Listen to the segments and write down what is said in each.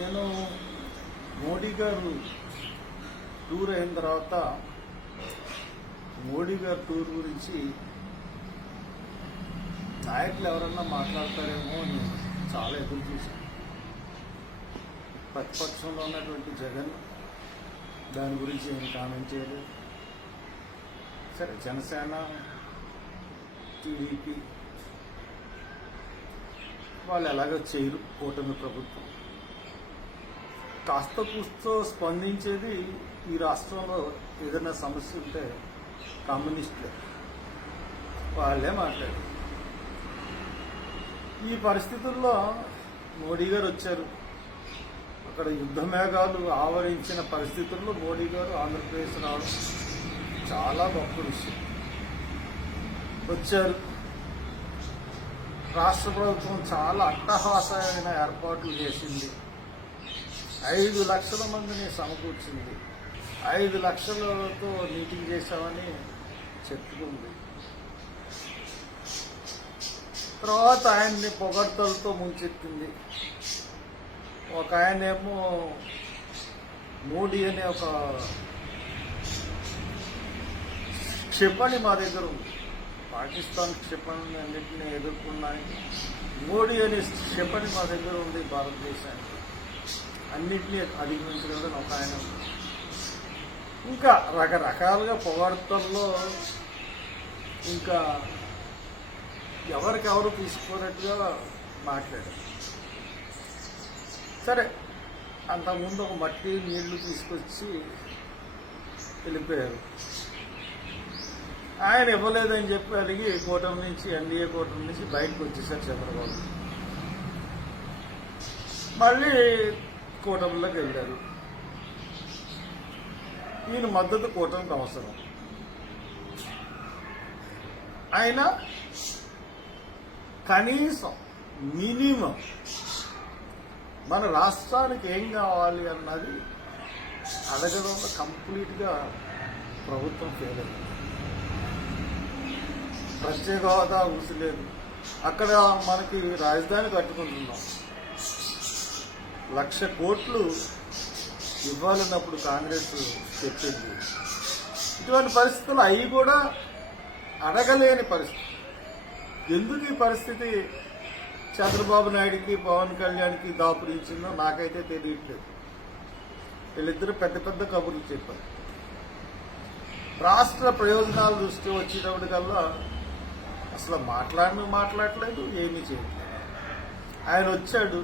నేను మోడీ గారు టూర్ అయిన తర్వాత మోడీ గారు టూర్ గురించి నాయకులు ఎవరన్నా మాట్లాడతారేమో అని చాలా ఎదురు చూశాను. ప్రతిపక్షంలో ఉన్నటువంటి జగన్ దాని గురించి ఏం కామెంట్ చేయలేదు. సరే, జనసేన, టీడీపీ వాళ్ళు ఎలాగో చేయరు. కూటమి ప్రభుత్వం కాస్త కూస్తో స్పందించేది ఈ రాష్ట్రంలో ఏదైనా సమస్య ఉంటే కమ్యూనిస్టులే, వాళ్ళే మాట్లాడారు. ఈ పరిస్థితుల్లో మోడీ గారు వచ్చారు. అక్కడ యుద్ధ మేఘాలు ఆవరించిన పరిస్థితుల్లో మోడీ గారు ఆంధ్రప్రదేశ్ రావడం చాలా గొప్ప విషయం. వచ్చారు. రాష్ట్ర ప్రభుత్వం చాలా అట్టహాసమైన ఏర్పాట్లు చేసింది. 5 లక్షల మందిని సమకూర్చింది. 5 లక్షలతో మీటింగ్ చేశామని చెప్పుకుంది. తర్వాత ఆయన్ని పొగడ్తలతో ముంచెత్తింది. ఒక ఆయనేమో మోడీ అనే ఒక క్షిపణి మా దగ్గర ఉంది, పాకిస్తాన్ క్షిపణి అన్నింటినీ ఎదుర్కొన్నానికి మోడీ అనే క్షిపణి మా దగ్గర ఉంది, భారతదేశానికి అన్నింటినీ అధిగమించగలని ఒక ఆయన. ఇంకా రకరకాలుగా పొగడ్తల్లో ఇంకా ఎవరికెవరు తీసుకోనట్టుగా మాట్లాడారు. సరే, అంతకుముందు ఒక మట్టి నీళ్లు తీసుకొచ్చి వెళ్ళిపోయారు. ఆయన ఇవ్వలేదని చెప్పి అడిగి కూటమి నుంచి, ఎన్డీఏ కూటమి నుంచి బయటకు వచ్చేసారు చంద్రబాబు. మళ్ళీ కూటమిలోకి వెళ్ళారు. ఈయన మద్దతు కూటమికి అవసరం. ఆయన కనీసం మినిమం మన రాష్ట్రానికి ఏం కావాలి అన్నది అడగడంలో కంప్లీట్గా ప్రభుత్వం ఫెయిల్ అయింది. ప్రత్యేక హోదా ఊసలేదు. అక్కడ మనకి రాజధాని కట్టుకుంటున్నాం, 1,00,000 కోట్లు ఇవ్వాలన్నప్పుడు కాంగ్రెస్ చెప్పింది. ఇటువంటి పరిస్థితులు అవి కూడా అడగలేని పరిస్థితి. ఎందుకు ఈ పరిస్థితి చంద్రబాబు నాయుడికి, పవన్ కళ్యాణ్కి దాపురించిందో నాకైతే తెలియట్లేదు. వీళ్ళిద్దరూ పెద్ద పెద్ద కబుర్లు చెప్పారు. రాష్ట్ర ప్రయోజనాల దృష్టి వచ్చేటప్పటికల్లా అసలు మాట్లాడలేదు, ఏమీ చేయట్లేదు. ఆయన వచ్చాడు,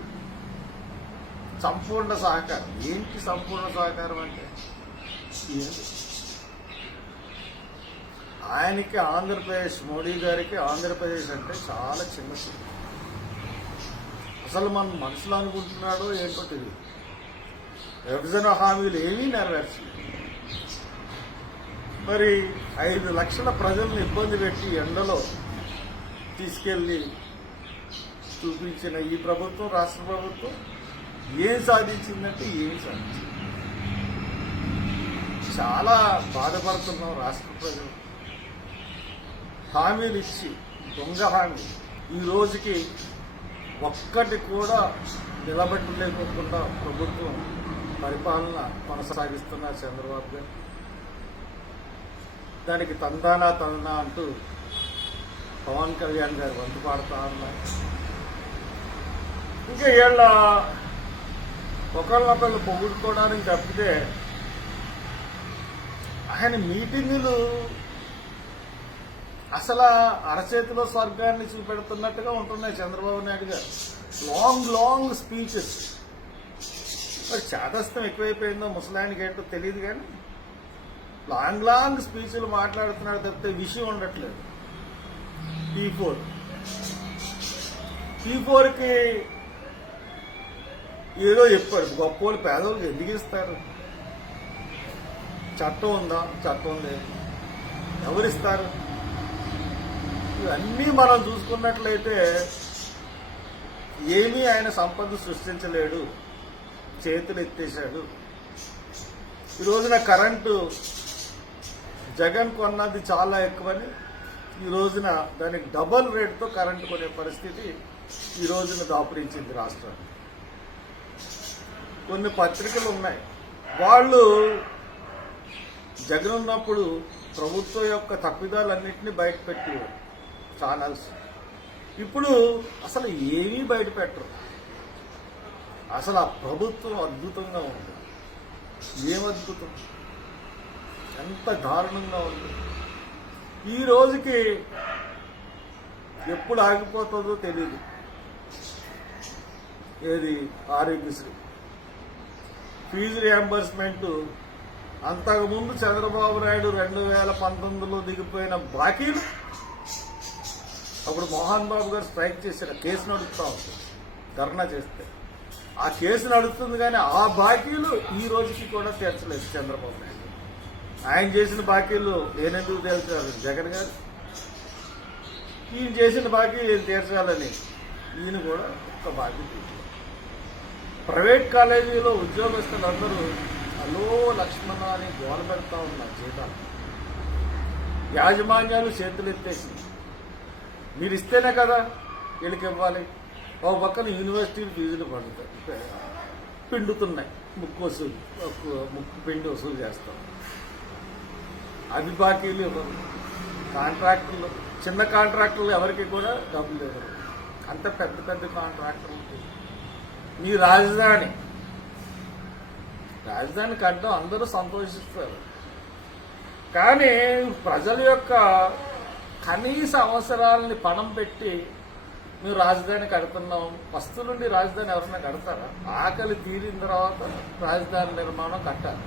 సంపూర్ణ సహకారం. ఏంటి సంపూర్ణ సహకారం అంటే? ఆయనకి ఆంధ్రప్రదేశ్, మోడీ గారికి ఆంధ్రప్రదేశ్ అంటే చాలా చిన్న సిటీ. అసలు మన మనసులో అనుకుంటున్నాడో ఏంటో తెలియదు. విభజన హామీలు ఏమీ నెరవేర్చలేదు. మరి 5 లక్షల ప్రజలను ఇబ్బంది పెట్టి ఎండలో తీసుకెళ్లి చూపించిన ఈ ప్రభుత్వం, రాష్ట్ర ప్రభుత్వం ఏం సాధించిందంటే ఏమి సాధించింది? చాలా బాధపడుతున్నాం రాష్ట్ర ప్రజలు. హామీలు ఇచ్చి, దొంగ హామీ, ఈ రోజుకి ఒక్కటి కూడా నిలబెట్టలేకోకుండా ప్రభుత్వం పరిపాలన కొనసాగిస్తున్నారు చంద్రబాబు గారు. దానికి తందానా అంటూ పవన్ కళ్యాణ్ గారు వంతు పాడుతూ ఉన్నారు. ఇంకా వీళ్ళ ఒకళ్ళొకళ్ళు పొగుడుకోవడానికి తప్పితే ఆయన మీటింగులు అసలు అరచేతిలో స్వర్గాన్ని చూపెడుతున్నట్టుగా ఉంటున్నాయి చంద్రబాబు నాయుడు గారు. Long speeches. మరి చాదస్తం ఎక్కువైపోయిందో ముసలాయనకి ఏంటో తెలియదు, కానీ లాంగ్ స్పీచ్లు మాట్లాడుతున్నాడు తప్పితే విషయం ఉండట్లేదు. P4కి ఏదో చెప్పాడు. గొప్పోళ్ళు పేదోళ్ళకి ఎందుకు ఇస్తారు? చట్టం ఉందా? చట్టం లేదు. ఎవరిస్తారు? ఇవన్నీ మనం చూసుకున్నట్లయితే ఏమీ ఆయన సంపద సృష్టించలేడు, చేతులు ఎత్తేశాడు. ఈ రోజున కరెంటు జగన్ కొన్నది చాలా ఎక్కువని ఈ రోజున దానికి డబల్ రేట్తో కరెంటు కొనే పరిస్థితి ఈ రోజున దాపురించింది రాష్ట్రాన్ని. కొన్ని పత్రికలు ఉన్నాయి. వాళ్ళు జగన్ ఉన్నప్పుడు ప్రభుత్వం యొక్క తప్పిదాలన్నింటినీ బయటపెట్టేవారు ఛానల్స్. ఇప్పుడు అసలు ఏమీ బయట పెట్టరు. అసలు ఆ ప్రభుత్వం అద్భుతంగా ఉంది. ఏం అద్భుతం, ఎంత దారుణంగా ఉంది. ఈ రోజుకి ఎప్పుడు ఆగిపోతుందో తెలియదు. ఏది ఆరోగ్యశ్రీ ఫీజు రియంబర్స్మెంట్, అంతకుముందు చంద్రబాబు నాయుడు 2019లో దిగిపోయిన బాకీలు అప్పుడు మోహన్ బాబు గారు స్ట్రైక్ చేశారు. కేసు నడుస్తూ ఉంటుంది, ధర్నా చేస్తే ఆ కేసు నడుస్తుంది. కానీ ఆ బాకీలు ఈ రోజుకి కూడా తీర్చలేదు చంద్రబాబు నాయుడు. ఆయన చేసిన బాకీలు నేనెందుకు తీర్చాలి జగన్ గారు? ఈయన చేసిన బాకీ తీర్చాలని ఈయన కూడా ఒక్క బాకీ తీర్చారు. ప్రైవేట్ కాలేజీలో ఉద్యోగస్తులందరూ హలో లక్ష్మణ అని గోల పెడతా ఉన్నారు జీతాలు. యాజమాన్యాలు చేతులు ఎత్తేసి మీరు ఇస్తేనే కదా వీళ్ళకి ఇవ్వాలి. ఒక పక్కన యూనివర్సిటీలు ఫీజులు పిండుతున్నాయి, ముక్కు పిండి వసూలు చేస్తాం. అది బాకీలు ఇవ్వరు. కాంట్రాక్టర్లు, చిన్న కాంట్రాక్టర్లు ఎవరికి కూడా డబ్బులు ఇవ్వరు. అంత పెద్ద పెద్ద కాంట్రాక్టర్లు. మీ రాజధాని కట్టడం అందరూ సంతోషిస్తారు. కానీ ప్రజల యొక్క కనీస అవసరాలని పణం పెట్టి మేము రాజధాని కడుతున్నాం. ఫస్ట్ నుండి రాజధాని ఎవరైనా కడతారా? ఆకలి తీరిన తర్వాత రాజధాని నిర్మాణం కట్టాలి.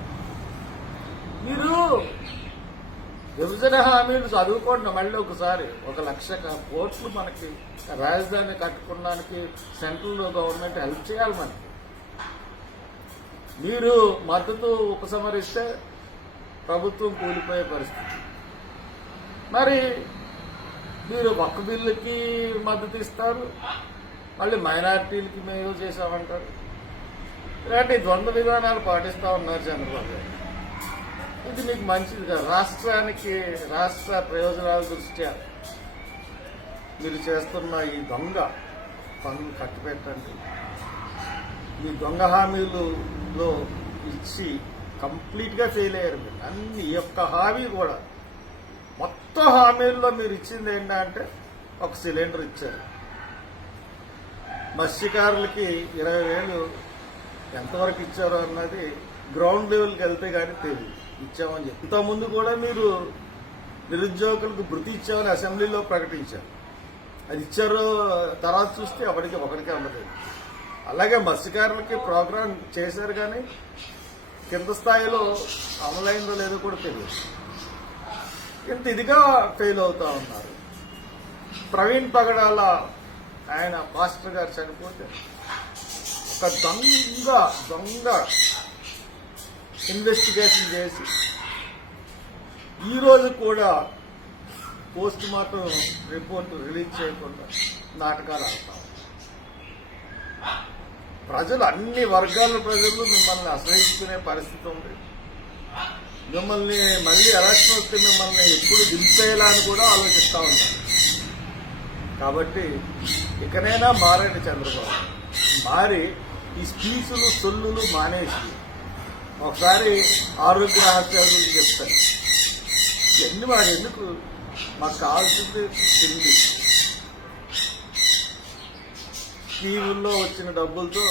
మీరు విభజన హామీలు చదువుకోండి మళ్ళీ ఒకసారి. 1,00,000 కోట్లు మనకి రాజధాని కట్టుకోవడానికి సెంట్రల్ గవర్నమెంట్ హెల్ప్ చేయాలి మనకి. మీరు మద్దతు ఉపసంహరిస్తే ప్రభుత్వం కూలిపోయే పరిస్థితి. మరి మీరు ఒక్క బిల్లుకి మద్దతు ఇస్తారు, మళ్ళీ మైనారిటీలకి మేము చేసామంటారు. ఇలాంటి ద్వంద్వ విధానాలు పాటిస్తూ ఉన్నారు చంద్రబాబు గారు. ఇది మీకు మంచిది కాదు. రాష్ట్రానికి, రాష్ట్ర ప్రయోజనాల దృష్ట్యా మీరు చేస్తున్న ఈ దొంగ పనులు కట్టిపెట్టండి. ఈ దొంగ హామీలలో ఇచ్చి కంప్లీట్గా ఫెయిల్ అయ్యారు మీరు. అన్ని ఒక్క హామీ కూడా, మొత్తం హామీల్లో మీరు ఇచ్చింది ఏంటంటే ఒక సిలిండర్ ఇచ్చారు. మత్స్యకారులకి 20,000 ఎంతవరకు ఇచ్చారో అన్నది గ్రౌండ్ లెవెల్కి వెళ్తే కానీ తెలియదు. ఇచ్చామని చెప్పి ఇంతకుముందు కూడా మీరు నిరుద్యోగులకు భృతి ఇచ్చామని అసెంబ్లీలో ప్రకటించారు. అది ఇచ్చారో తర్వాత చూస్తే ఒకటికే అందలేదు. అలాగే మత్స్యకారులకి ప్రోగ్రాం చేశారు, కానీ కింద స్థాయిలో అమలైందో లేదో కూడా తెలియదు. ఇంత ఇదిగా ఫెయిల్ అవుతా ఉన్నారు. ప్రవీణ్ పగడాల ఆయన మాస్టర్ గారు చనిపోతే ఒక దొంగ ఇన్వెస్టిగేషన్ చేసి ఈరోజు కూడా పోస్ట్ మార్టం రిపోర్టు రిలీజ్ చేయకుండా నాటకాలు ఆడతాం. ప్రజలు, అన్ని వర్గాల ప్రజలు మిమ్మల్ని అసహించుకునే పరిస్థితి ఉంది. మిమ్మల్ని మళ్ళీ ఎలక్షన్ వస్తే మిమ్మల్ని ఎప్పుడు దింపేయాలని కూడా ఆలోచిస్తూ ఉంటారు. కాబట్టి ఇకనైనా మారండి చంద్రబాబు. మారి ఈ స్పీచ్లు సొల్లులు మానేసి ఒకసారి ఆరోగ్య రహస్యాల గురించి చెప్తారు. ఇవన్నీ వాడు ఎందుకు? మాకు కావాల్సింది తిండి. టీవీల్లో వచ్చిన డబ్బులతో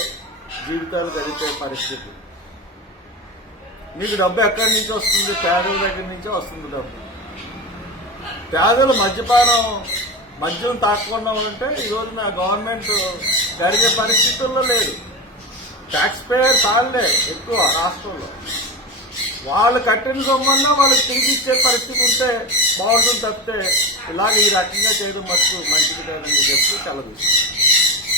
జీవితాలు గడిపే పరిస్థితి. మీకు డబ్బు ఎక్కడి నుంచి వస్తుంది? పేదల దగ్గర నుంచే వస్తుంది డబ్బు. పేదలు మద్యం తాకుండా ఉంటే ఈరోజు నా గవర్నమెంట్ జరిగే పరిస్థితుల్లో లేదు. ట్యాక్స్ పేయర్ తాళ్లే ఎక్కువ రాష్ట్రంలో. వాళ్ళు కట్టిన సొమ్మన్నా వాళ్ళకి తిరిగి ఇచ్చే పరిస్థితి ఉంటే బాగుంటుంది తప్పితే ఇలాగ ఈ రకంగా చేయడం మటుకు మంచిది కాదని చెప్పి కలదు.